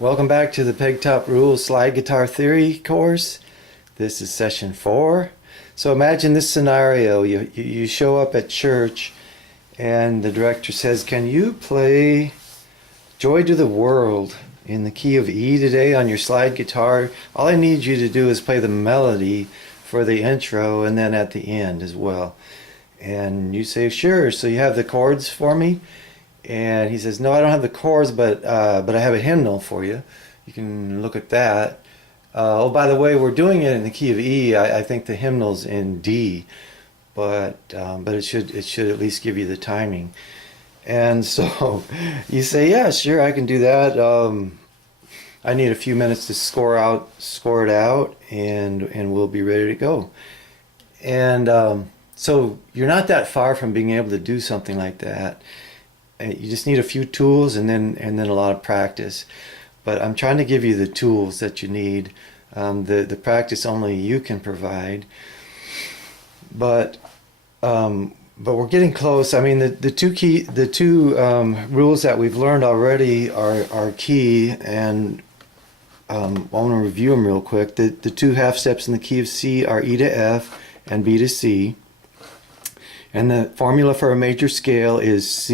Welcome back to the Pegtop Rules Slide Guitar Theory course. This is session 4. So imagine this scenario. You show up at church and the director says, "Can you play Joy to the World in the key of E today on your slide guitar? All I need you to do is play the melody for the intro and then at the end as well." And you say, "Sure." So you have the chords for me? And he says, "No, I don't have the chords, but I have a hymnal for you. You can look at that. Oh, by the way, we're doing it in the key of E. I think the hymnal's in D, but it should at least give you the timing." And so you say, "Yeah, sure, I can do that. I need a few minutes to score it out, and we'll be ready to go." And so you're not that far from being able to do something like that. You just need a few tools and then a lot of practice. But I'm trying to give you the tools that you need. The practice only you can provide. But we're getting close. I mean, the two rules that we've learned already are key, and I want to review them real quick. The two half steps in the key of C are E to F and B to C. And the formula for a major scale is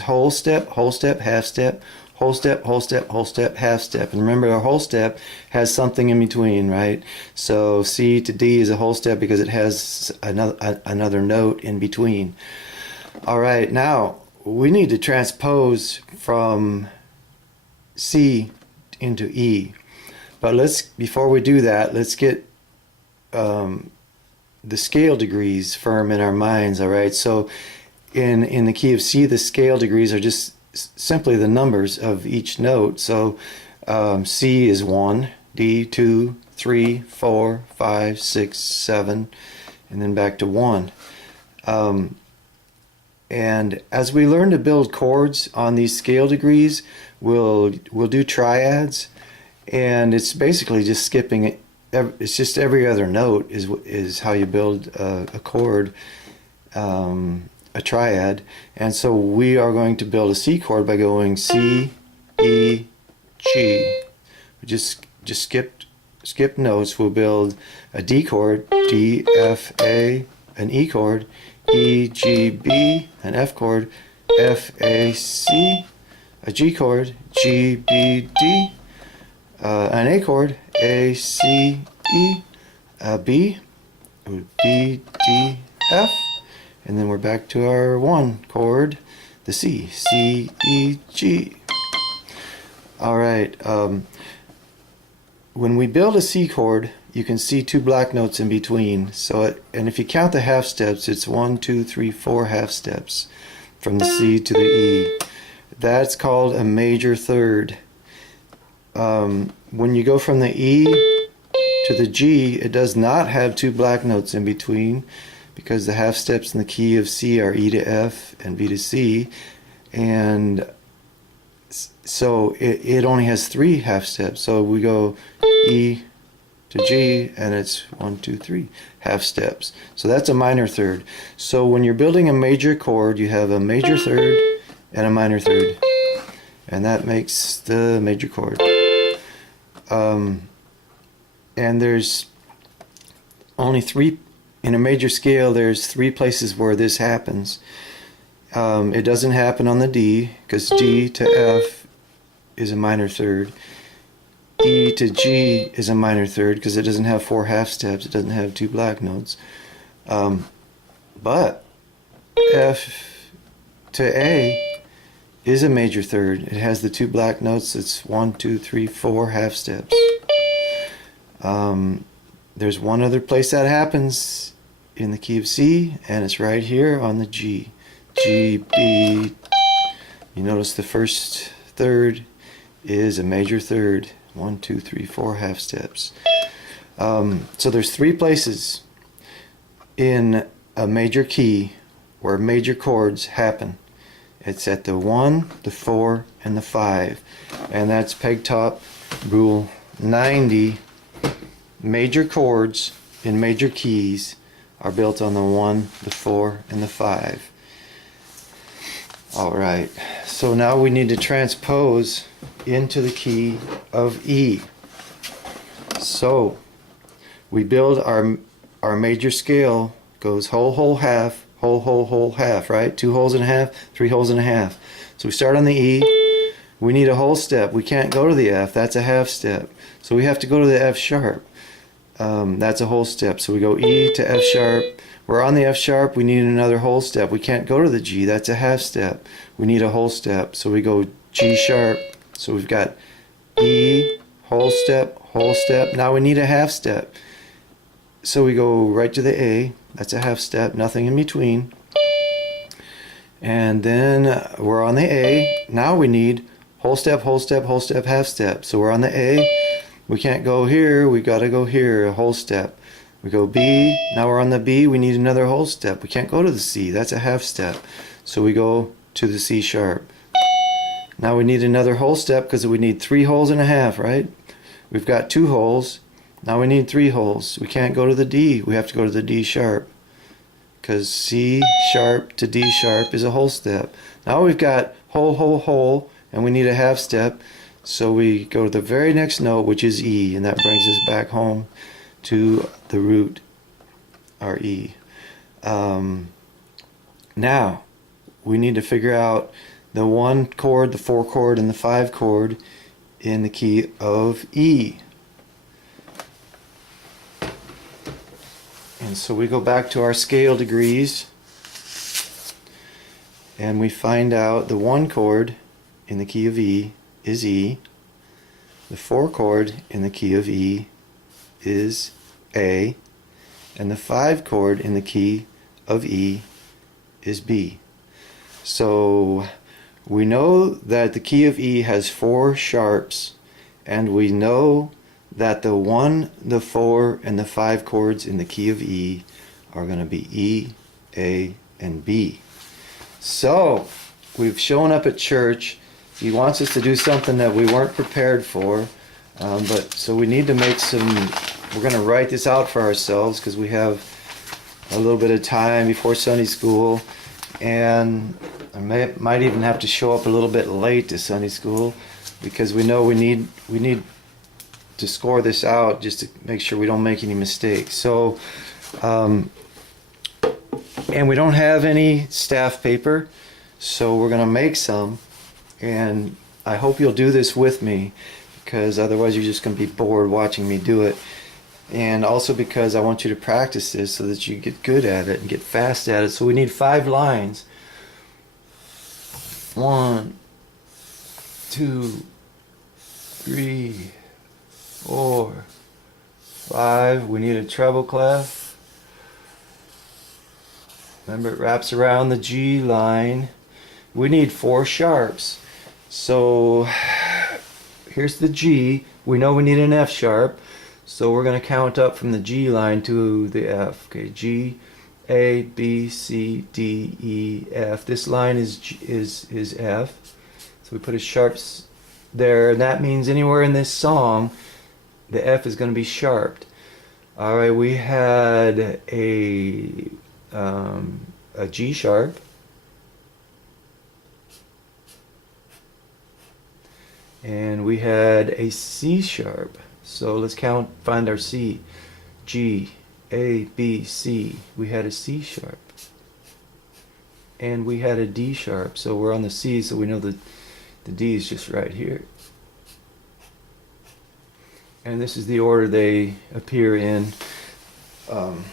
whole step, half step, whole step, whole step, whole step, half step. And remember, a whole step has something in between, right? So C to D is a whole step because it has another note in between. All right, now we need to transpose from C into E. But before we do that, let's get the scale degrees firm in our minds. All right, so in the key of C, the scale degrees are just simply the numbers of each note. So C is 1, D 2, 3, 4, 5, 6, 7, and then back to 1. And as we learn to build chords on these scale degrees, we'll do triads, and it's basically just skipping it. It's just every other note is how you build a chord, a triad. And so we are going to build a C chord by going C, E, G. We just skip notes. We'll build a D chord, D, F, A, an E chord, E, G, B, an F chord, F, A, C, a G chord, G, B, D, an A chord, A, C, E, B, B, D, F, and then we're back to our 1 chord, the C, C, E, G. All right, when we build a C chord, you can see 2 black notes in between. And if you count the half steps, it's 1, 2, 3, 4 half steps from the C to the E. That's called a major third. When you go from the E to the G, it does not have 2 black notes in between, because the half steps in the key of C are E to F and B to C, and so it only has 3 half steps. So we go E to G, and it's 1, 2, 3 half steps. So that's a minor third. So when you're building a major chord, you have a major third and a minor third, and that makes the major chord. And there's only 3 in a major scale. There's 3 places where this happens. It doesn't happen on the D, because D to F is a minor third. E to G is a minor third because it doesn't have 4 half steps. It doesn't have 2 black notes. But F to A is a major third. It has the 2 black notes. It's 1, 2, 3, 4 half steps. There's one other place that happens in the key of C, and it's right here on the G. G, B. You notice the first third is a major third. 1, 2, 3, 4 half steps. So there's 3 places in a major key where major chords happen. It's at the 1, the 4, and the 5. And that's Pegtop Rule 90. Major chords in major keys are built on the 1, the 4, and the 5. Alright, so now we need to transpose into the key of E. So we build our major scale, goes whole, whole, half, whole, whole, whole, half, right? 2 holes and a half, 3 holes and a half. So we start on the E. We need a whole step. We can't go to the F. That's a half step. So we have to go to the F sharp. That's a whole step. So we go E to F sharp. We're on the F sharp. We need another whole step. We can't go to the G. That's a half step. We need a whole step. So we go G sharp. So we've got E, whole step, whole step. Now we need a half step. So we go right to the A. That's a half step. Nothing in between. And then we're on the A. Now we need whole step, whole step, whole step, half step. So we're on the A. We can't go here. We got to go here, a whole step. We go B. Now we're on the B. We need another whole step. We can't go to the C. That's a half step. So we go to the C sharp. Now we need another whole step because we need 3 holes and a half, right? We've got 2 holes. Now we need 3 holes. We can't go to the D. We have to go to the D sharp because C sharp to D sharp is a whole step. Now we've got whole, whole, whole, and we need a half step. So we go to the very next note, which is E, and that brings us back home to the root, our E. Now we need to figure out the 1 chord, the 4 chord, and the 5 chord in the key of E. And so we go back to our scale degrees and we find out the 1 chord in the key of E is E. The 4 chord in the key of E is A. And the 5 chord in the key of E is B. So we know that the key of E has 4 sharps, and we know that the 1, the 4, and the 5 chords in the key of E are going to be E, A, and B. So we've shown up at church. He wants us to do something that we weren't prepared for, but so we need to make some. We're going to write this out for ourselves because we have a little bit of time before Sunday school, and I might even have to show up a little bit late to Sunday school because we know we need to score this out just to make sure we don't make any mistakes. So, and we don't have any staff paper, so we're going to make some. And I hope you'll do this with me because otherwise you're just going to be bored watching me do it. And also because I want you to practice this so that you get good at it and get fast at it. So we need 5 lines. 1, 2, 3, 4, 5. We need a treble clef. Remember, it wraps around the G line. We need 4 sharps. So here's the G. We know we need an F sharp. So we're going to count up from the G line to the F. Okay, G, A, B, C, D, E, F. This line is F. So we put a sharps there, and that means anywhere in this song, the F is going to be sharped. All right, we had a G sharp. And we had a C sharp. So let's find our C. G, A, B, C. We had a C sharp. And we had a D sharp. So we're on the C, so we know that the D is just right here. And this is the order they appear in on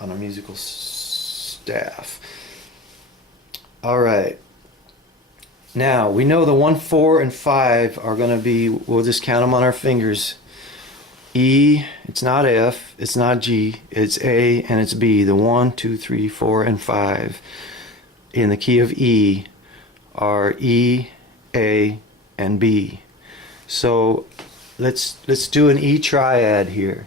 a musical staff. All right. Now, we know the 1, 4, and 5 are going to be, we'll just count them on our fingers. E, it's not F, it's not G, it's A, and it's B. The 1, 2, 3, 4, and 5 in the key of E are E, A, and B. So let's do an E triad here.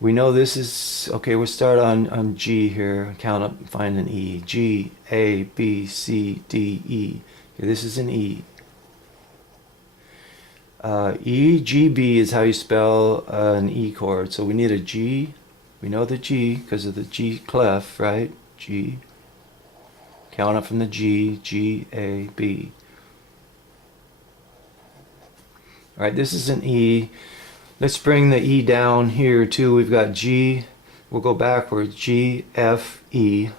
We know this is, okay, we'll start on G here, count up and find an E. G, A, B, C, D, E. Okay, this is an E. E, G, B is how you spell an E chord. So we need a G. We know the G because of the G clef, right? G. Count up from the G, G, A, B. All right, this is an E. Let's bring the E down here too. We've got G. We'll go backwards. G, F, E.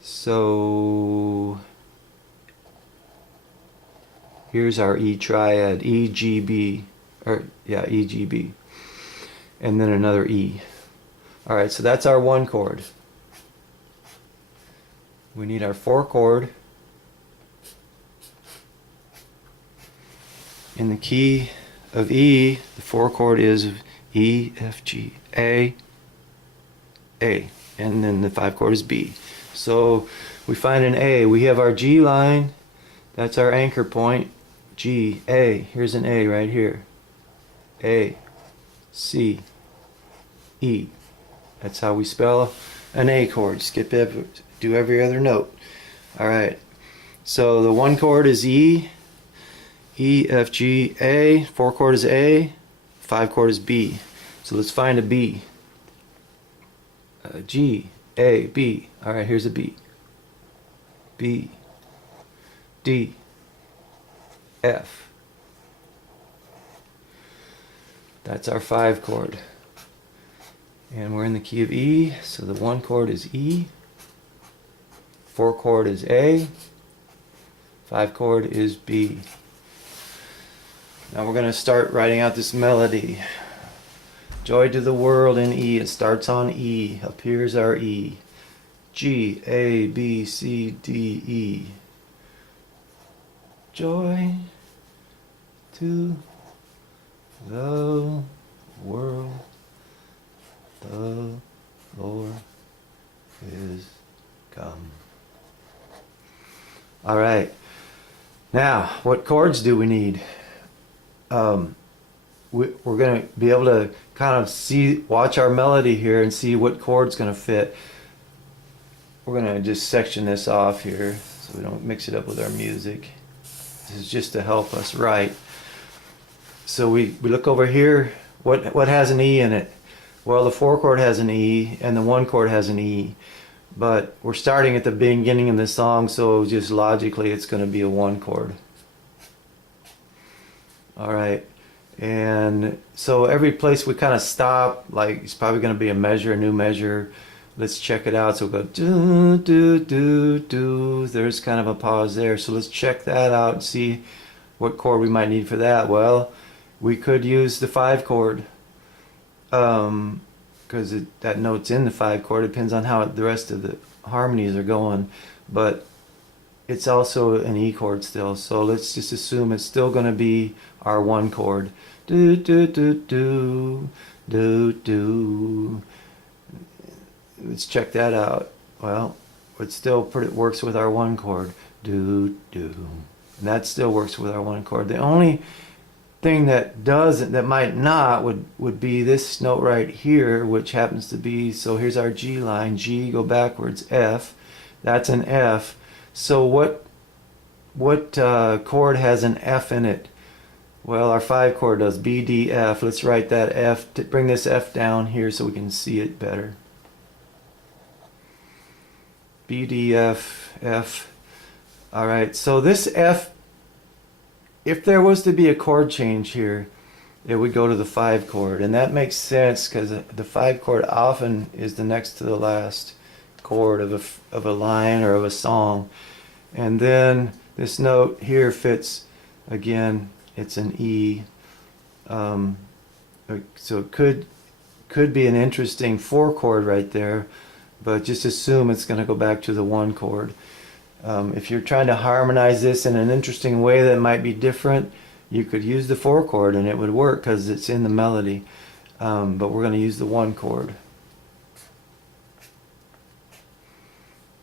So here's our E triad. E, G, B. Or yeah, E, G, B. And then another E. All right, so that's our 1 chord. We need our 4 chord in the key of E. The 4 chord is E, F, G, A, and then the 5 chord is B. So we find an A. We have our G line. That's our anchor point. G, A. Here's an A right here. A, C, E. That's how we spell an A chord. Do every other note. All right. So the 1 chord is E, E, F, G, A. 4 chord is A. 5 chord is B. So let's find a B. G, A, B. All right, here's a B. B, D, F. That's our 5 chord. And we're in the key of E, so the 1 chord is E. 4 chord is A. 5 chord is B. Now we're going to start writing out this melody. Joy to the world in E. It starts on E. Up here's our E. G, A, B, C, D, E. Joy to the world, the Lord is come. All right. Now, what chords do we need? We're going to be able to kind of watch our melody here and see what chord's going to fit. We're going to just section this off here so we don't mix it up with our music. This is just to help us write. So we look over here. What has an E in it? Well, the 4 chord has an E and the 1 chord has an E. But we're starting at the beginning of the song, so just logically it's going to be a 1 chord. All right. And so every place we kind of stop, like it's probably going to be a measure, a new measure. Let's check it out. So we'll go do, do, do, do. There's kind of a pause there. So let's check that out and see what chord we might need for that. Well, we could use the 5 chord because that note's in the 5 chord. It depends on how the rest of the harmonies are going. But it's also an E chord still. So let's just assume it's still going to be our 1 chord. Do, do, do, do, do, do. Let's check that out. Well, it still works with our 1 chord. Do, do. And that still works with our 1 chord. The only thing that doesn't, that might not, would be this note right here, which happens to be, so here's our G line. G, go backwards, F. That's an F. So what chord has an F in it? Well, our 5 chord does. B, D, F. Let's write that F. Bring this F down here so we can see it better. B, D, F, F. All right, so this F, if there was to be a chord change here, it would go to the 5 chord. And that makes sense because the 5 chord often is the next to the last chord of a line or of a song. And then this note here fits, again, it's an E. So it could be an interesting 4 chord right there, but just assume it's going to go back to the 1 chord. If you're trying to harmonize this in an interesting way that might be different, you could use the 4 chord and it would work because it's in the melody. But we're going to use the 1 chord.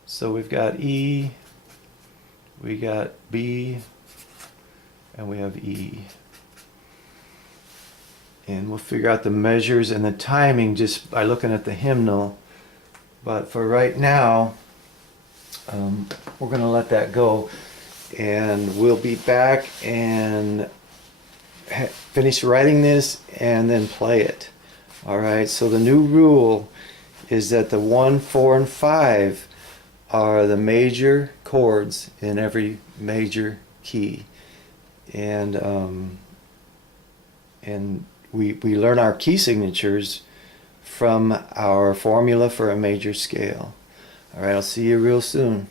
So we've got E, we got B, and we have E. And we'll figure out the measures and the timing just by looking at the hymnal. But for right now, we're going to let that go. And we'll be back and finish writing this and then play it. All right, so the new rule is that the 1, 4, and 5 are the major chords in every major key. And And we learn our key signatures from our formula for a major scale. All right, I'll see you real soon.